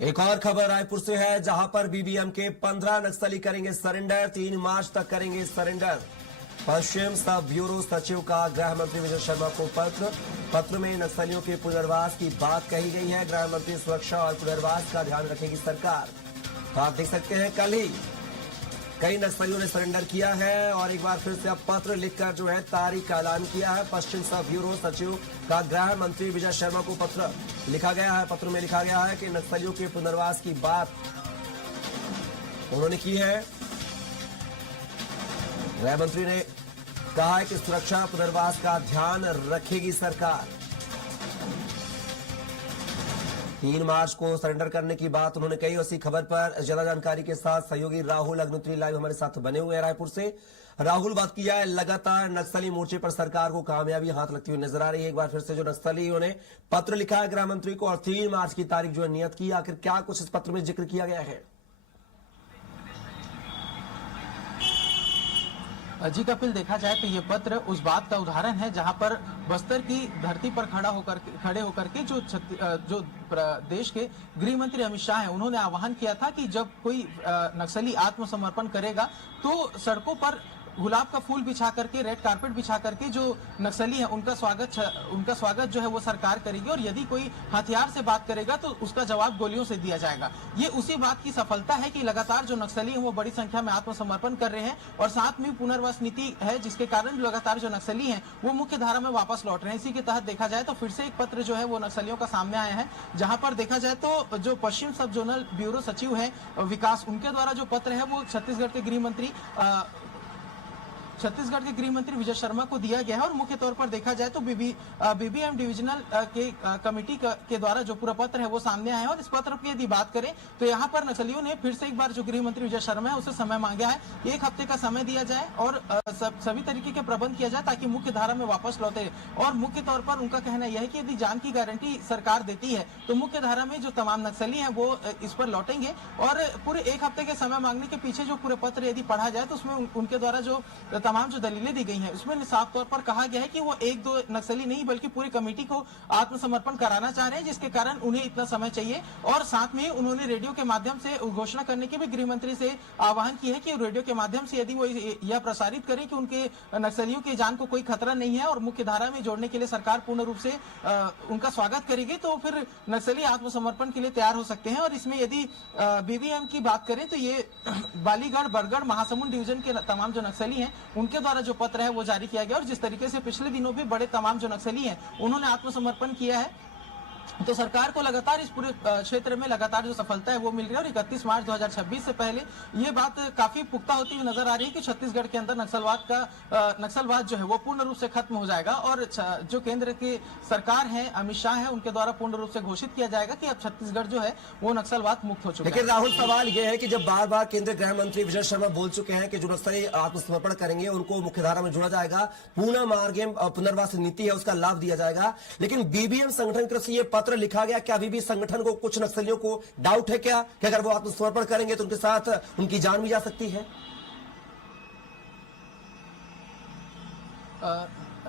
एक और खबर रायपुर से है, जहां पर बीबीएम के 15 नक्सली करेंगे सरेंडर। 3 मार्च तक करेंगे सरेंडर। पश्चिम सब ब्यूरो सचिव का गृह मंत्री विजय शर्मा को पत्र में नक्सलियों के पुनर्वास की बात कही गई है। गृह मंत्री सुरक्षा और पुनर्वास का ध्यान रखेगी सरकार। तो आप देख सकते हैं, कल ही कई नक्सलियों ने सरेंडर किया है और एक बार फिर से अब पत्र लिखकर जो है तारीख का ऐलान किया है। पश्चिम सब ब्यूरो सचिव का गृह मंत्री विजय शर्मा को पत्र लिखा गया है। पत्र में लिखा गया है कि नक्सलियों के पुनर्वास की बात उन्होंने की है। गृह मंत्री ने कहा है कि सुरक्षा पुनर्वास का ध्यान रखेगी सरकार। 3 मार्च को सरेंडर करने की बात उन्होंने कही। उसी खबर पर ज्यादा जानकारी के साथ सहयोगी राहुल अग्निहोत्री लाइव हमारे साथ बने हुए हैं रायपुर से। राहुल, बात किया है, लगातार नक्सली मोर्चे पर सरकार को कामयाबी हाथ लगती हुई नजर आ रही है। एक बार फिर से जो नक्सलियों ने पत्र लिखा है गृह मंत्री को और 3 मार्च की तारीख जो है नियत की, आखिर क्या कुछ इस पत्र में जिक्र किया गया है? जी कपिल, देखा जाए तो ये पत्र उस बात का उदाहरण है जहां पर बस्तर की धरती पर खड़े होकर के जो देश के गृह मंत्री अमित शाह हैं, उन्होंने आह्वान किया था कि जब कोई नक्सली आत्मसमर्पण करेगा तो सड़कों पर गुलाब का फूल बिछा करके, रेड कारपेट बिछा करके जो नक्सली है उनका स्वागत जो है वो सरकार करेगी और यदि कोई हथियार से बात करेगा तो उसका जवाब गोलियों से दिया जाएगा। ये उसी बात की सफलता है कि लगातार जो नक्सली है वो बड़ी संख्या में आत्मसमर्पण कर रहे हैं और साथ में पुनर्वास नीति है, जिसके कारण लगातार जो नक्सली है वो मुख्य धारा में वापस लौट रहे हैं। इसी के तहत देखा जाए तो फिर से एक पत्र जो है वो नक्सलियों का सामने आया है, जहां पर देखा जाए तो जो पश्चिम सब जोनल ब्यूरो सचिव है विकास, उनके द्वारा जो पत्र है वो छत्तीसगढ़ के गृह मंत्री विजय शर्मा को दिया गया है। और मुख्य तौर पर देखा जाए तो बीबीएम डिविजनल के कमेटी के द्वारा जो पूरा पत्र है वो सामने आया है। और इस पत्र की यदि बात करें तो यहाँ पर नक्सलियों ने फिर से एक बार जो गृह मंत्री विजय शर्मा है उसे समय मांगा है। 1 हफ्ते का समय दिया जाए और सभी तरीके के प्रबंध किया जाए ताकि मुख्य धारा में वापस लौटे। और मुख्य तौर पर उनका कहना यह है कि यदि जान की गारंटी सरकार देती है तो मुख्य धारा में जो तमाम नक्सली है वो इस पर लौटेंगे। और पूरे 1 हफ्ते के समय मांगने के पीछे जो पूरे पत्र यदि पढ़ा जाए तो उसमें उनके द्वारा जो तमाम जो दलीलें दी गई हैं उसमें साफ तौर पर कहा गया है कि वो 1-2 नक्सली नहीं बल्कि पूरी कमेटी को आत्मसमर्पण कराना चाह रहे हैं, जिसके कारण उन्हें इतना समय चाहिए। और साथ में उन्होंने रेडियो के माध्यम से घोषणा करने की भी गृह मंत्री से आह्वान की है कि रेडियो के माध्यम से यदि वो यह प्रसारित करें कि उनके नक्सलियों की जान को कोई खतरा नहीं है और मुख्य धारा में जोड़ने के लिए सरकार पूर्ण रूप से उनका स्वागत करेगी, तो फिर नक्सली आत्मसमर्पण के लिए तैयार हो सकते हैं। और इसमें यदि बीबीएम की बात करें तो ये बालीगढ़, बरगढ़, महासमुंद डिवीजन के तमाम जो नक्सली हैं उनके द्वारा जो पत्र है वो जारी किया गया। और जिस तरीके से पिछले दिनों भी बड़े तमाम जो नक्सली हैं उन्होंने आत्मसमर्पण किया है, तो सरकार को लगातार इस पूरे क्षेत्र में लगातार जो सफलता है वो मिल रही है। और 31 मार्च 2026 से पहले ये बात काफी पुख्ता होती हुई नजर आ रही है कि छत्तीसगढ़ के अंदर नक्सलवाद जो है वो पूर्ण रूप से खत्म हो जाएगा। और जो केंद्र की सरकार है, अमित शाह है, उनके द्वारा पूर्ण रूप से घोषित किया जाएगा कि अब छत्तीसगढ़ जो है वो नक्सलवाद मुक्त हो चुका है। लेकिन राहुल, सवाल यह है कि जब बार बार केंद्रीय गृह मंत्री विजय शर्मा बोल चुके हैं कि जो नक्सली आत्मसमर्पण करेंगे उनको मुख्यधारा में जोड़ा जाएगा, पूर्ण मार्ग पुनर्वास नीति है उसका लाभ दिया जाएगा, लेकिन बीबीएम संगठन की तरफ से ये पत्र लिखा गया, क्या अभी भी संगठन को, कुछ नक्सलियों को डाउट है क्या कि अगर वो आत्मसमर्पण करेंगे तो उनके साथ उनकी जान भी जा सकती है?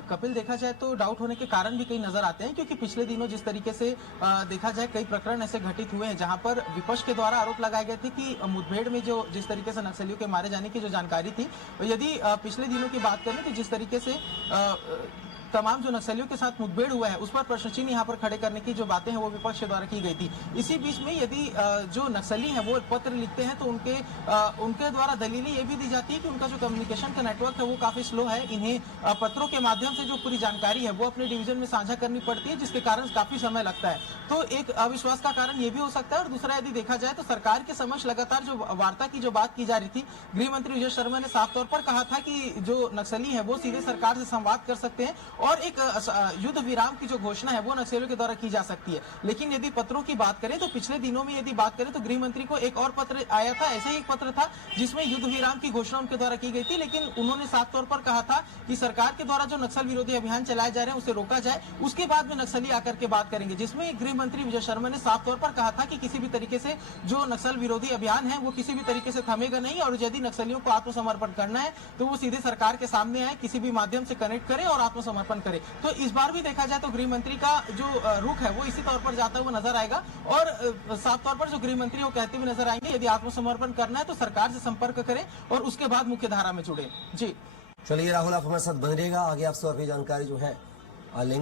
कपिल, देखा जाए तो डाउट होने के कारण भी कई नजर आते हैं, क्योंकि पिछले दिनों जिस तरीके से देखा जाए कई प्रकरण ऐसे घटित हुए हैं जहां पर विपक्ष के द्वारा आरोप लगाए गए थे कि मुठभेड़ में जो जिस तरीके से नक्सलियों के मारे जाने की जो जानकारी थी, यदि पिछले दिनों की बात करें तो जिस तरीके से तमाम जो नक्सलियों के साथ मुठभेड़ हुआ है उस पर प्रश्न चिन्ह यहाँ पर खड़े करने की जो बातें हैं वो विपक्ष के द्वारा की गई थी। इसी बीच में यदि जो नक्सली हैं वो पत्र लिखते हैं तो उनके द्वारा दलीलें ये भी दी जाती है कि उनका जो कम्युनिकेशन का नेटवर्क है वो काफी स्लो है। इन्हें पत्रों के माध्यम से जो पूरी जानकारी है वो अपने डिवीजन में साझा करनी पड़ती है, जिसके कारण काफी समय लगता है। तो एक अविश्वास का कारण ये भी हो सकता है। और दूसरा, यदि देखा जाए तो सरकार के समक्ष लगातार जो वार्ता की जो बात की जा रही थी, गृह मंत्री विजय शर्मा ने साफ तौर पर कहा था कि जो नक्सली है वो सीधे सरकार से संवाद कर सकते हैं और एक युद्ध विराम की जो घोषणा है वो नक्सलियों के द्वारा की जा सकती है। लेकिन यदि पत्रों की बात करें तो पिछले दिनों में यदि बात करें तो गृह मंत्री को एक और पत्र आया था, ऐसे ही एक पत्र था जिसमें युद्ध विराम की घोषणा उनके द्वारा की गई थी, लेकिन उन्होंने साफ तौर पर कहा था कि सरकार के द्वारा जो नक्सल विरोधी अभियान चलाए जा रहे हैं उसे रोका जाए, उसके बाद में नक्सली आकर के बात करेंगे। जिसमें गृह मंत्री विजय शर्मा ने साफ तौर पर कहा था कि किसी भी तरीके से जो नक्सल विरोधी अभियान है वो किसी भी तरीके से थमेगा नहीं और यदि नक्सलियों को आत्मसमर्पण करना है तो वो सीधे सरकार के सामने आए, किसी भी माध्यम से कनेक्ट करें और आत्मसमर्पण आत्मसमर्पण करे। तो इस बार भी देखा जाए तो गृह मंत्री का जो रुख है वो इसी तौर पर जाता हुआ नजर आएगा और साफ तौर पर जो गृह मंत्री वो कहते हुए नजर आएंगे यदि आत्मसमर्पण करना है तो सरकार से संपर्क करें और उसके बाद मुख्य धारा में जुड़े। जी चलिए राहुल, आप हमारे साथ बने रहिएगा, आगे आपसे और भी जानकारी जो है लेंगे।